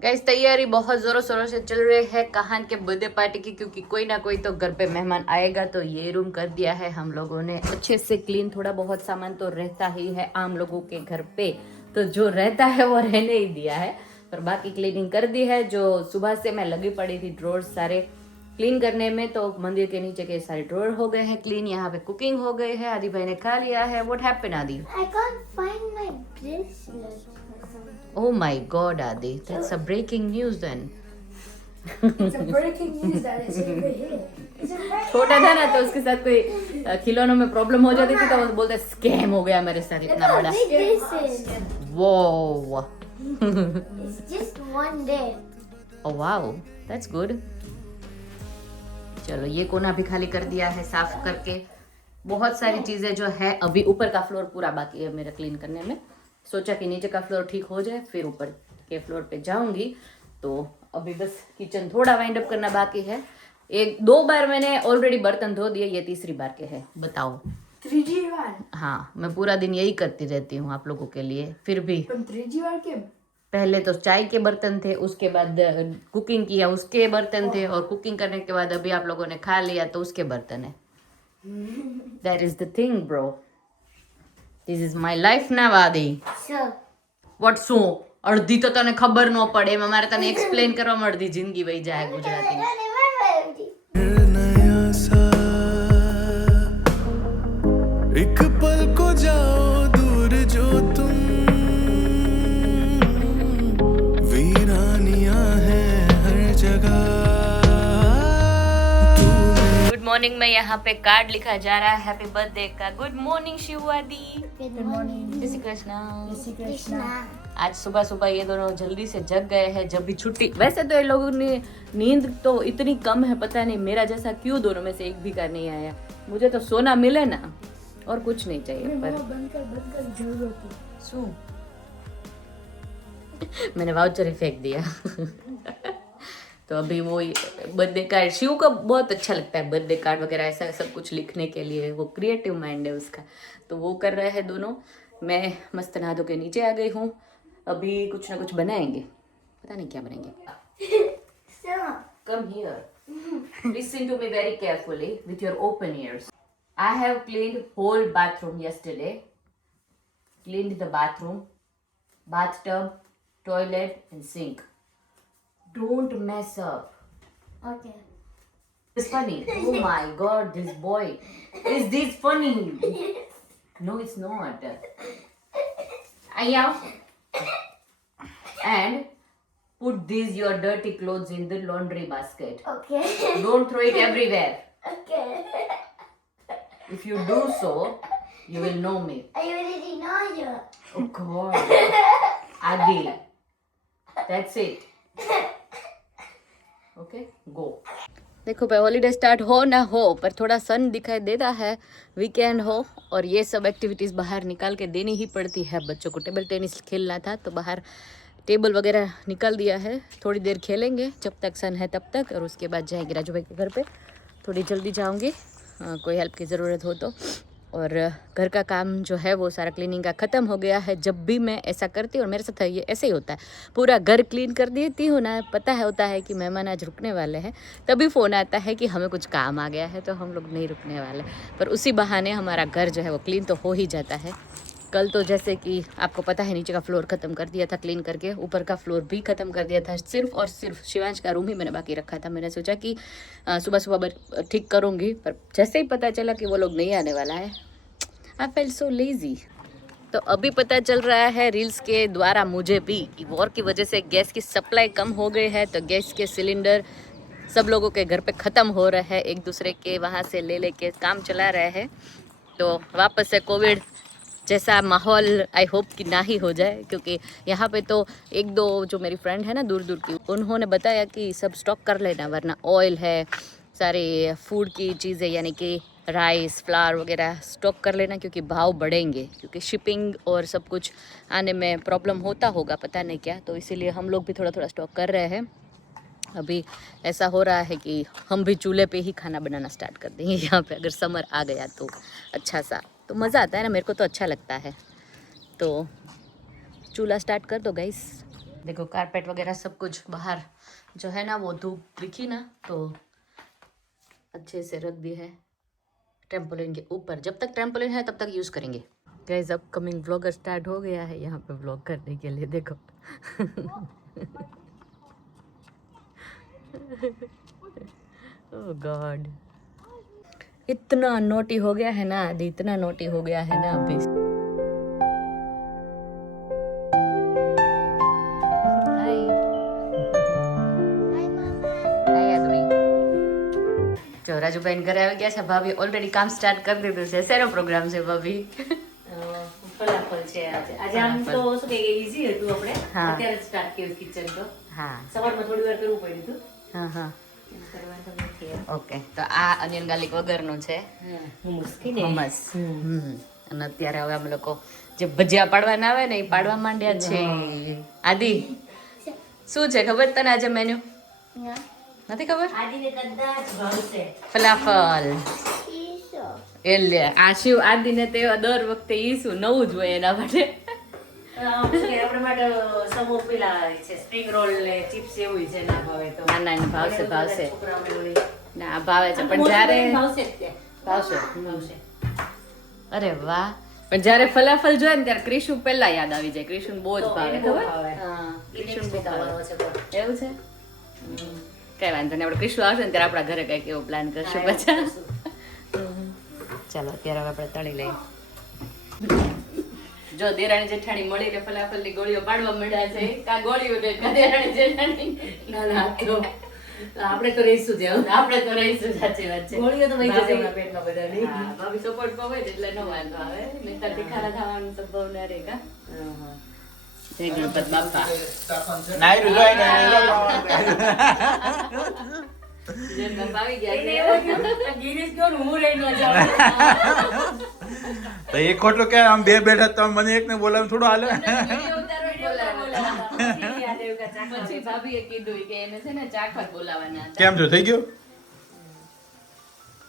Guys तैयारी बहुत जोरों शोरों से चल रही है कहान के बर्थडे पार्टी की, क्योंकि कोई ना कोई तो घर पे मेहमान आएगा। तो ये रूम कर दिया है हम लोगों ने अच्छे से क्लीन। थोड़ा बहुत सामान तो रहता ही है आम लोगों के घर पे, तो जो रहता है वो रहने ही दिया है, पर बाकी क्लीनिंग कर दी है। जो सुबह से मैं लगी पड़ी थी ड्रॉर सारे क्लीन करने में, तो मंदिर के नीचे के सारे ड्रॉर हो गए हैं क्लीन। यहाँ पे कुकिंग हो गई है, आदि भाई ने खा लिया है। व्हाट हैपेंड आदि? I can't find my bracelet. Oh my God, Adi, that's a breaking news then. It's a breaking news that it's over here. Is it right? छोटा था ना तो उसके साथ कोई खिलौनों में प्रॉब्लम हो जाती थी, तो वो बोलता स्कैम हो गया मेरे साथ इतना बड़ा। Look how big this is. वो It's just one day. Wow, that's good. चलो ये कोना भी खाली कर दिया है साफ करके। बहुत सारी चीजें जो है, अभी ऊपर का फ्लोर पूरा बाकी है मेरा क्लीन करने में। सोचा कि नीचे का फ्लोर ठीक हो जाए फिर ऊपर के फ्लोर पे जाऊंगी। तो अभी बस किचन थोड़ा वाइंड अप करना बाकी है। एक दो बार मैंने ऑलरेडी बर्तन धो दिए, ये तीसरी बार के है। बताओ 3G बार? हाँ, मैं पूरा दिन यही करती रहती हूँ आप लोगों के लिए। फिर भी 3G बार के पहले तो चाय के बर्तन थे, उसके बाद कुकिंग किया उसके बर्तन थे, और कुकिंग करने के बाद अभी आप लोगों ने खा लिया तो उसके बर्तन है। That is the thing bro, this is my life ना वादी। So, વોટ શું અડધી તો તને ખબર ન પડે, એમાં મારે તને એક્સપ્લેન કરવામાં અડધી જિંદગી વહી જાય ગુજરાતી। नया सा एक पल को जाओ दूर जो तुम वीरानियां हैं हर जगह गुड मॉर्निंग में यहाँ पे कार्ड लिखा जा रहा है हैप्पी बर्थडे का। गुड मॉर्निंग शिवादी। good morning. जय श्री कृष्ण। Shri Krishna. आज सुबह सुबह ये दोनों जल्दी से जग गए हैं, जब भी छुट्टी। वैसे तो ये लोगों ने नींद तो इतनी कम है, पता नहीं मेरा जैसा क्यों दोनों में से एक भी का नहीं आया। मुझे तो सोना मिले ना और कुछ नहीं चाहिए, पर बनकर जरूरत है. शू मैंने वाउचर ही फेंक दिया। तो अभी वो बर्थडे कार्ड, शिव को बहुत अच्छा लगता है बर्थडे कार्ड वगैरह ऐसा सब कुछ लिखने के लिए, वो क्रिएटिव माइंड है उसका, तो वो कर रहे हैं दोनों। मैं मस्त नहा धो के नीचे आ गई हूँ। अभी कुछ ना कुछ बनाएंगे, पता नहीं क्या बनाएंगे। So, Come here. Listen to me very carefully with your open ears. I have cleaned whole bathroom yesterday. Cleaned the bathroom, bathtub, toilet and sink. Don't mess up. okay. It's funny. Oh my God, this boy. Is this funny? No, it's not. I am. And put these your dirty clothes in the laundry basket. Okay. Don't throw it everywhere. Okay. If you do so, you will know me. I already know you. Oh God. Adi. That's it. Okay, go. देखो भाई, holiday start हो ना हो पर थोड़ा सन दिखाई देता है, वीकेंड हो, और ये सब एक्टिविटीज़ बाहर निकाल के देनी ही पड़ती है बच्चों को। टेबल टेनिस खेलना था तो बाहर टेबल वगैरह निकाल दिया है, थोड़ी देर खेलेंगे जब तक सन है तब तक, और उसके बाद जाएंगे राजू भाई के घर पे। थोड़ी जल्दी जाऊंगी, कोई हेल्प की ज़रूरत हो तो। और घर का काम जो है वो सारा क्लीनिंग का ख़त्म हो गया है। जब भी मैं ऐसा करती हूँ, और मेरे साथ ये ऐसे ही होता है, पूरा घर क्लीन कर देती हूँ ना, पता है होता है कि मेहमान आज रुकने वाले हैं, तभी फ़ोन आता है कि हमें कुछ काम आ गया है तो हम लोग नहीं रुकने वाले। पर उसी बहाने हमारा घर जो है वो क्लीन तो हो ही जाता है। कल तो जैसे कि आपको पता है नीचे का फ्लोर ख़त्म कर दिया था क्लीन करके, ऊपर का फ्लोर भी ख़त्म कर दिया था। सिर्फ और सिर्फ शिवांश का रूम ही मैंने बाकी रखा था। मैंने सोचा कि सुबह सुबह ठीक करूँगी, पर जैसे ही पता चला कि वो लोग नहीं आने वाला है, आई फेल्ट सो लेज़ी। तो अभी पता चल रहा है रील्स के द्वारा मुझे भी कि वॉर की वजह से गैस की सप्लाई कम हो गई है, तो गैस के सिलेंडर सब लोगों के घर पे ख़त्म हो रहे हैं, एक दूसरे के वहाँ से ले के काम चला रहे हैं। तो वापस से कोविड जैसा माहौल आई होप कि ना ही हो जाए, क्योंकि यहाँ पे तो एक दो जो मेरी फ्रेंड है ना दूर दूर की, उन्होंने बताया कि सब स्टॉक कर लेना, वरना ऑयल है, सारे फूड की चीज़ें यानी कि राइस फ्लावर वगैरह स्टॉक कर लेना, क्योंकि भाव बढ़ेंगे, क्योंकि शिपिंग और सब कुछ आने में प्रॉब्लम होता होगा, पता नहीं क्या। तो इसीलिए हम लोग भी थोड़ा थोड़ा स्टॉक कर रहे हैं। अभी ऐसा हो रहा है कि हम भी चूल्हे पे ही खाना बनाना स्टार्ट कर देंगे यहाँ पे, अगर समर आ गया तो अच्छा सा, तो मज़ा आता है ना, मेरे को तो अच्छा लगता है। तो चूल्हा स्टार्ट कर दो गाइस। देखो कारपेट वगैरह सब कुछ बाहर जो है ना वो धूप दिखी ना तो अच्छे से रख दिए है ट्रैम्पोलिन के ऊपर. जब तक ट्रैम्पोलिन है तब तक यूज करेंगे. गाइस अपकमिंग व्लॉगर स्टार्ट हो गया है यहाँ पे व्लॉग करने के लिए. देखो ओह गॉड इतना नोटी हो गया है ना आदि, इतना नोटी हो गया है ना अभी. જો રાજુભાઈ ઘરે આવી ગયા છે. ભાભી ઓલરેડી કામ સ્ટાર્ટ કરી દીધું છે. શેનો પ્રોગ્રામ છે ભાભી? ફલાફલ છે આજે આમ તો શું કે ઈઝી હતું આપણે અત્યારે સ્ટાર્ટ કર્યું કિચન તો હા સવારમાં થોડી વાર કરવું પડ્યું હતું હા હા કરવાનું નથી ઓકે. તો આ અનિયન ગાર્લિક વગરનું છે હુમસ કે ને હમસ. અને અત્યારે હવે અમે લોકો જે ભજીયા પાડવાના આવે ને એ પાડવા માંડ્યા છે. આદિ શું છે ખબર તને આજે મેન્યુ? નથી ખબર? આદિને કદાચ ભાવશે ફલાફલ એટલે આ શિવ આદિને તે દર વખતે ઈ શું નવું જ હોય એના માટે. આપણા માટે સમો પેલા છે સ્પ્રિંગ રોલ ને ચિપ્સ એવું છે ના ભાવે તો ના ના એને ભાવશે ભાવશે છોકરાઓને ઓલી ના ભાવે છે પણ જ્યારે ભાવશે જ તે. ભાવશે. ભાવશે અરે વાહ. પણ જ્યારે ફલાફલ જોઈએ ને ત્યારે ક્રિશુ પહેલા યાદ આવી જાય. ક્રિશુ બહુ જ ભાવે એને બહુ ખબર? ભાવે. હા ક્રિશુ ક્રિશુ બહુ ભાવે. છે પણ. એવું છે કઈ વાંધો નહીં. આપણે ક્રિશુ આવશે ને ત્યારે આપણા ઘરે કઈક એવો પ્લાન કરશું હા, પછી. કરશું. ચાલો અત્યારે હવે આપણે તળી લઈએ. જો દેરાણી જેઠાણી મળીને ફલાફલની ગોળીઓ પાડવા માંડ્યા છે. કા ગોળીઓ દે કા દેરાણી જેઠાણી. ના ના તો આપણે તો રહીશું જ હવે. આપણે તો રહીશું. સાચી વાત છે. ગોળીઓ તો વહી જશે ભાભી- આપણા પેટમાં બધાની. હા, ભાભી સપોર્ટમાં હોય ને એટલે ન વાંધો આવે. નહીંતર તીખારા થવાની સંભાવના રહે કા. જય ગણપત બાપા. નાયરું જોઈ ને જય બાપા આવી ગયા એને છે. એવું થયું કે ગિરીશ ગયો ને હું રહી ન જાઉં. તો એ ખોટું કે આમ બે બેઠા તો મને એકને બોલાવે થોડું હાલે. વિડીયો ઉતારો એટલે બોલાવવાના. પછી યાદ આવ્યું કે ચાખવા પછી ભાભીએ કીધું કે એને છે ને ચાખવા જ બોલાવવાના હતા. કેમ છો થઈ ગયું?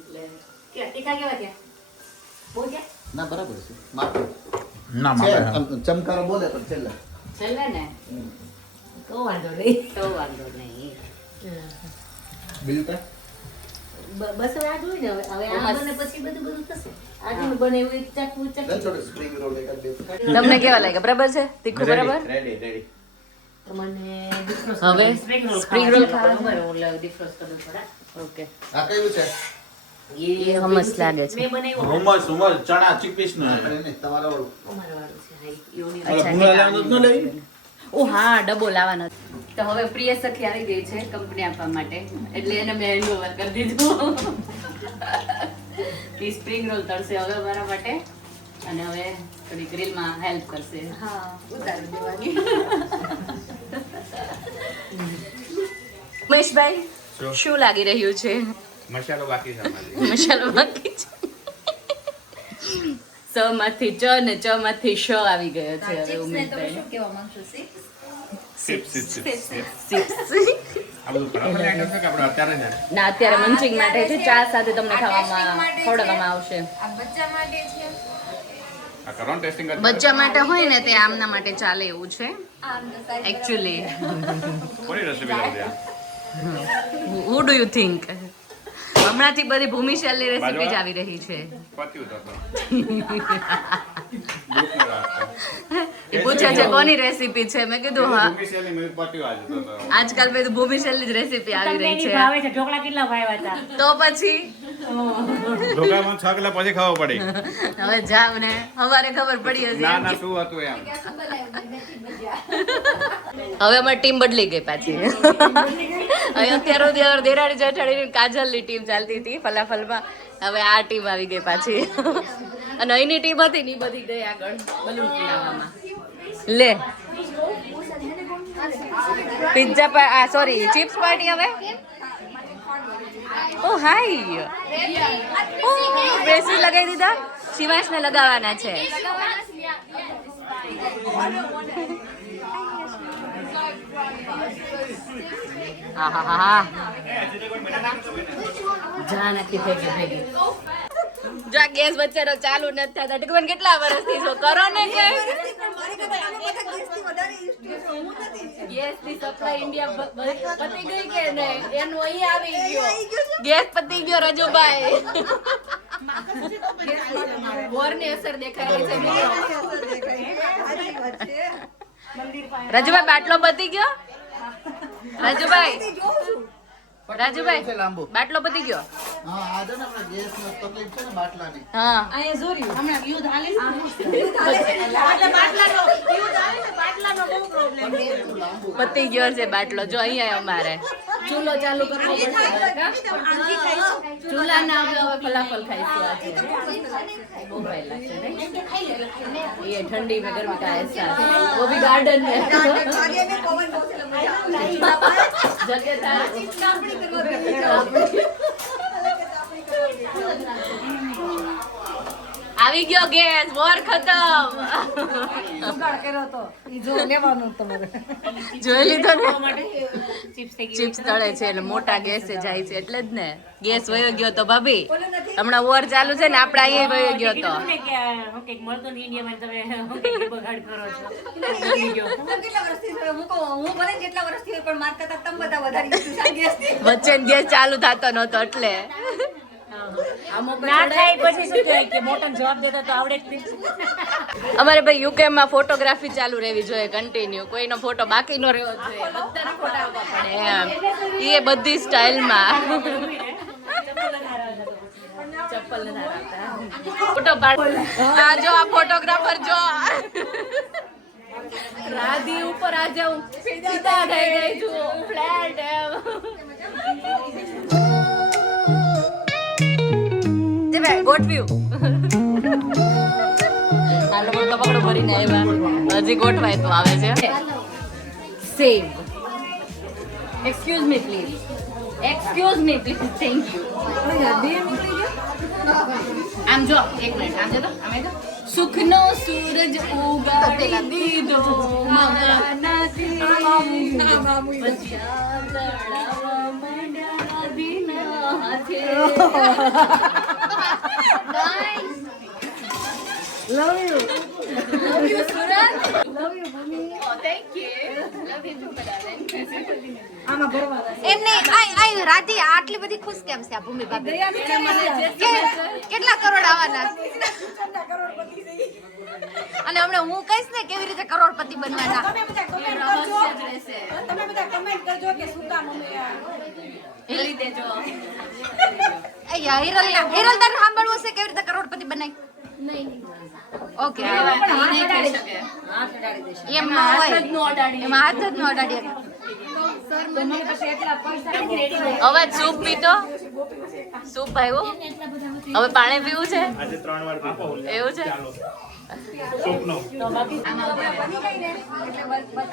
એટલે કે તીખા કેવા થયા? બહુ થયા? ના બરાબર છે માપે ના છે મારે આમ ચમકારો બોલે પણ છેલ્લે છેલ્લે ને તો વાંધો નહીં. તો વાંધો નહીં. બીજું કઈ બસ હવે આ જોઈ ને હવે હવે આ બસ. બને પછી બધું બધું થશે. આજનું બને એવું એક ચાખવું લઈ ચાખવું. થોડું સ્પ્રિંગ રોલ એકાદ બે તમને કેવા લાગ્યા? બરાબર છે? તીખું બરાબર? Ready ready. તમને ડિફ્રોસ્ટ હવે સ્પ્રિંગ રોલ સ્પ્રિંગ રોલ ખાવા ખાવા. બરાબર હું ડિફ્રોસ્ટ કરું થોડા. ઓકે આ કયું છે એ હમસ લાગે છે. મેં બનાવ્યું હુમસ હુમસ ચણા ચીકપીસ નું. અરે નહીં તમારા વાળું અમારા વાળું છે હા યોની અરે ભૂંગળા લાવવાનું જ ન લઈ? ઓ હા ડબ્બો લાવવાનો. તો હવે પ્રિય સખી આવી ગઈ છે કંપની આપવા માટે એટલે એને મેં હેન્ડઓવર કરી દીધું. ઈ સ્પ્રિંગ રોલ તળશે હવે અમારા માટે અને હવે થોડી ગ્રીલમાં હેલ્પ કરશે. હા ઉતારી દેવાની. મહેશભાઈ શું લાગી રહ્યું છે? મસાલો બાકી છે અમારી. મસાલો બાકી છે. સ માંથી ચ ને ચ માંથી શ આવી ગયો છે હવે ઉમેશભાઈ. સિપ સિપ સિપ સિપ. Chips. આ બધું બરાબર આઈટમ છે કે આપણે અત્યારે જ ના અત્યારે મંચિંગ માટે છે. ચા સાથે તમને ખાવામાં ખવડાવવામાં આવશે. આ કરવાનું ટેસ્ટિંગ બચ્ચા માટે હોય ને તે આમના માટે ચાલે એવું છે એકચ્યુઅલી. કોની રેસિપી લાવજે આ? હુ ડુ યુ થિંક? હમણાંથી બધી ભૂમિશાલની રેસીપી જ આવી રહી છે. પત્યું તો એ પૂછે છે કોની રેસીપી છે? મેં કીધું હા ભૂમિશેલી મેં પત્યું આજે તો આજકાલ બધું ભૂમિશાલની જ રેસીપી આવી તમને રહી એની છે. ભાવે છે ઢોકળા કેટલા ભાવ્યા હતા? તો પછી ઢોકળામાં 6 કલાક પછી ખાવા પડી. હવે જાવ ને સવારે ખબર પડી ના ના હશે. શું હતું એમ. હવે અમારી ટીમ બદલી ગઈ પાછી. હવે અત્યાર સુધી અમારી દેરાણી જેઠાણીની કાજલની ટીમ ચાલતી હતી ફલાફલમાં. હવે આ ટીમ આવી ગઈ પાછી. અને અહીંની ટીમ હતી ને ઈ બધી ગઈ આગળ બલૂન ફુલાવવામાં. લે પિઝા સોરી ચિપ્સ પાર્ટી હવે. ઓ હાય ઓ બ્રેસલેટ લગાવી દીધા. શિવાંશને લગાવવાના છે. હા હા હા હા જા નથી ભેગી. જો આ ગેસ વચ્ચેનો ચાલુ નથી થતા. ટીકવન કેટલા વર્ષથી છો કરો ને કે ગેસ ની સપ્લાય ઇન્ડિયા પતી ગઈ કે નહીં એનું અહીંયા આવી ગયો ગેસ પતી ગયો રજુભાઈ વોરની અસર દેખાય રહી છે રાજુભાઈ બાટલો પતી ગયો રાજુભાઈ લાંબો બાટલો પતી ગયો હા આજે ને આપણે ગેસ નો તકલીફ છે ને બાટલાની હા અહીંયા જોર્યું હમણાં યુદ્ધ હાલે છે એટલે બાટલાનો યુદ્ધ હાલે છે બાટલાનો બહુ પ્રોબ્લેમ છે પતી ગયો છે બાટલો જો અહીંયા અમારે ચૂલો ચાલુ કરવો પડશે ચૂલા ના હવે ફલાફલ ખાઈશું આજે બહુ ભાઈ લાગશે नहीं ये ठंडी में गर्मी का एहसास वो भी गार्डन में जगह था આવી ગયો ગેસ વોર ખતમ જોઈ લીધો ને ચિપ્સ તળે છે એટલે મોટા ગેસે જાય છે એટલે જ ને ગેસ વયો ગયો તો ભાભી હમણાં વોર ચાલુ છે ને આપણે અહીંયા વયો ગયો તો મળતો ને ઇન્ડિયામાં તમે બગાડ કરો છો વચ્ચે ગેસ ચાલુ થતો નતો એટલે ના થાય પછી શું થાય કે મોટો જવાબ દેતા તો આવડે જ નહીં. અમારે ભાઈ યુકે માં ફોટોગ્રાફી ચાલુ રહેવી જોઈએ કન્ટિન્યુ કોઈનો ફોટો બાકી ન રહેવો જોઈએ બધાના ફોટા આવવા પડે એમ એ બધી સ્ટાઇલમાં ચપ્પલ નથી આવતા ફોટો પાડ આ જો આ ફોટોગ્રાફર જો રાધી ઉપર આ જાઉં સીધા થઈ ગઈ છું ફ્લેટ એમ ગોઠવ્યું આ લોકો કપડો ભરીને આવ્યા હજી ગોઠવાય તો આવે છે save excuse me please thank you આમ જો એક મિનિટ આમ જો તો આમ જો સુખનો સૂરજ ઉગાડી દીધો મગનાથી પછ્યા તળાવ મંડ્યા દીના હાથે Love you, Surat. Love you, Bhumi. Oh, thank you. Love you, darling. એમ નહીં આઈ રાધી આટલી બધી ખુશ કેમ છે આ ભૂમિ ભાભી કેટલા કરોડ આવવાના અને હમણાં હું કહીશ ને કેવી રીતે કરોડપતિ બનવાના હિરલ તને સાંભળવું છે કેવી રીતે કરોડપતિ બનાય ઓકે એમ ન હોય એમાં હાથ જ ન અડાડી હવે સૂપ પીતો સૂપ આવ્યો હવે પાણી પીવું છે એવું છે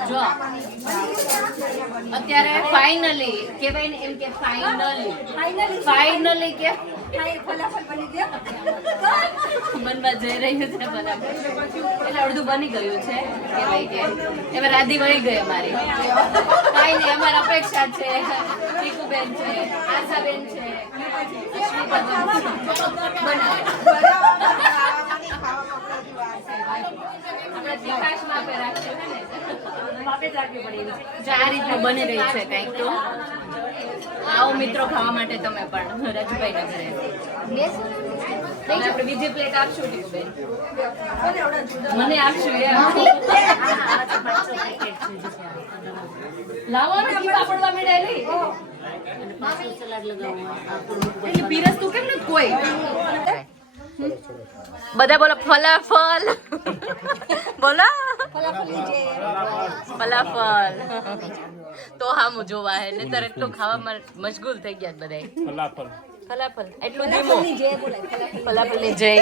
જો અત્યારે ફાઇનલી કેવાય ને એમ કે ફાઇનલી કે બનવા જઈ રહ્યું છે બરાબર એટલે અડધું બની ગયું છે કેવાય કે એમાં રાધી વળી ગઈ અમારી કાંઈ નહીં અમારી અપેક્ષા છે ચીકુબેન છે આશાબેન છે આ રીતનું બની રહી છે કંઈક તો આવો મિત્રો ખાવા માટે તમે પણ રાજુભાઈ ના ઘરે આપણે બીજી પ્લેટ આપશું ટીકુબેન મને આપશું લાવો ને કીડા પડવા મળેલી એટલે પીરસ તું કેમ ને કોઈ બધા બોલો ફલાફલ બોલો ફલાફલ તો હામું જોવા હે નહીતર એટલું ખાવામાં મશગુલ થઈ ગયા બધા ફલાફલ એટલું ધીમું ફલાફલ ની જય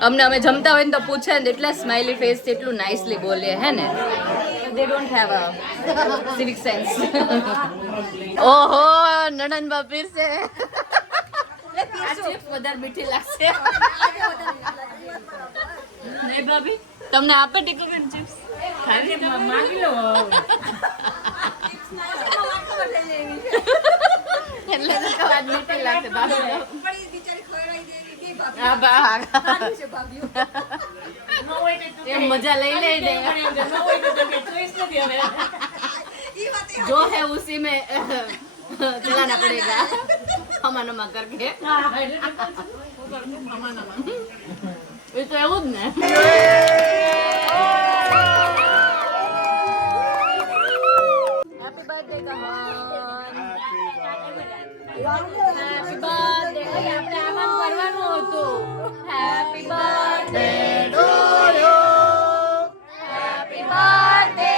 અમને અમે જમતા હોય ને તો પૂછે ને એટલા સ્માઇલી ફેસ એટલું નાઇસલી બોલે હે ને they don't have a civic sense ઓહો નણંદ બાપીર છે આ ચિપ્સ વધારે મીઠી લાગશે નહીં ભાભી તમને આપે ટીકુબેન ચિપ્સ ખાલી માંગી લો એટલે તો કવાજ મીઠી લાગશે ભાભી હા બા એ મજા લઈ લે દે जो है उसी में चलाना पड़ेगा हमा नमा करके ये तो એવું જ ને happy birthday Kahan happy birthday આપણે આમાં કરવાનું હતું happy birthday to you happy birthday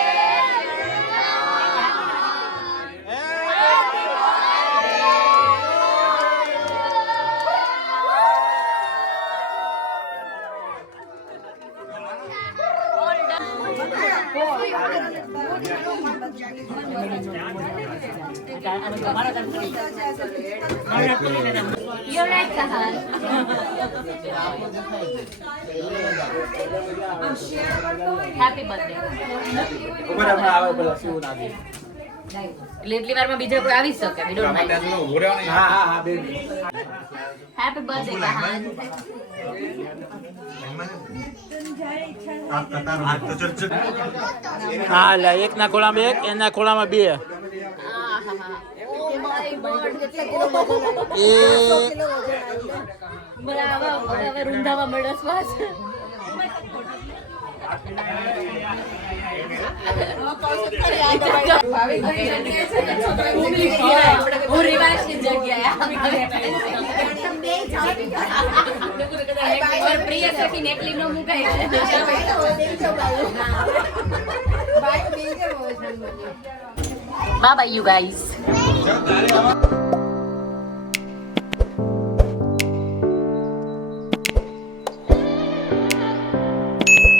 You're right, Kahan. Happy birthday. એટલી વારમાં બીજા કોઈ આવી શકે we don't mind. Happy birthday, Kahan. હા લે એકના ખોળામાં એક એના ખોળામાં બે Oh my god, કેટલા કિલો એ બરાબર હવે રૂંધાવા મળ્યો શ્વાસ હું રિવાજની જગ્યાએ પ્રિય સખી નેકલી નો મુકાય Bye bye you guys.